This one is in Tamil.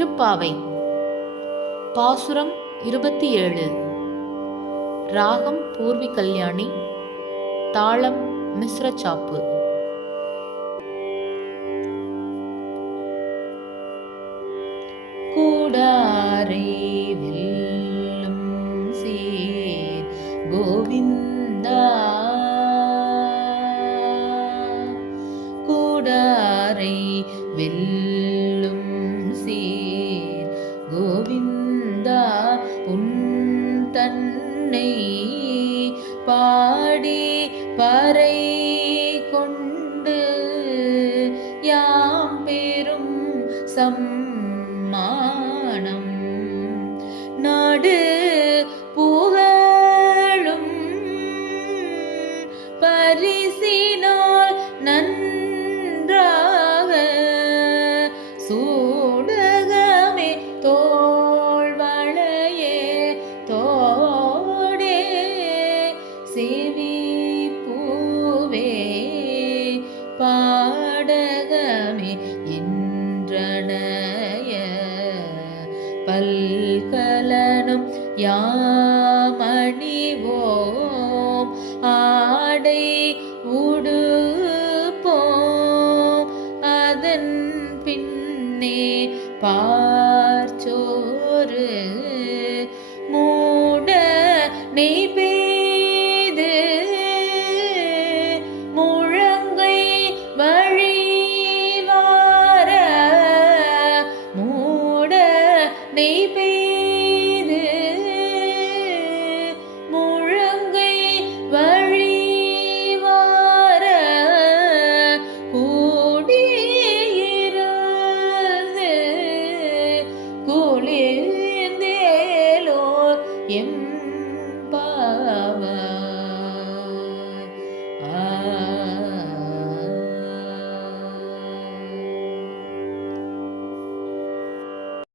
திருப்பாவை. பாசுரம் 27. ராகம் பூர்வி கல்யாணி. தாளம் மிஸ்ர சாப்பு. கூடாரை வெல்லும் சீர் கோவிந்தா, கூடாரை வெல்லும் சீர் கோவிந்தா, உன் தன்னை பாடி பறை கொண்டு யாம் பெரும் சம்மானம் நாடு புகழும் பரிசினால் நன்றாக சூடகமே தோள்வளையே தோடே செவி பூவே பாடகமே என்றனைய பல்கலனும் யாமணிவோம் ஆடை உடுப்போம் அதன் பின்னே பார்ச்சோறு மூட நெய் பெய்து முழங்கை வழிவார மூட நெய் பெய்து முழங்கை வழிவார கூடியிருந்து குளிர்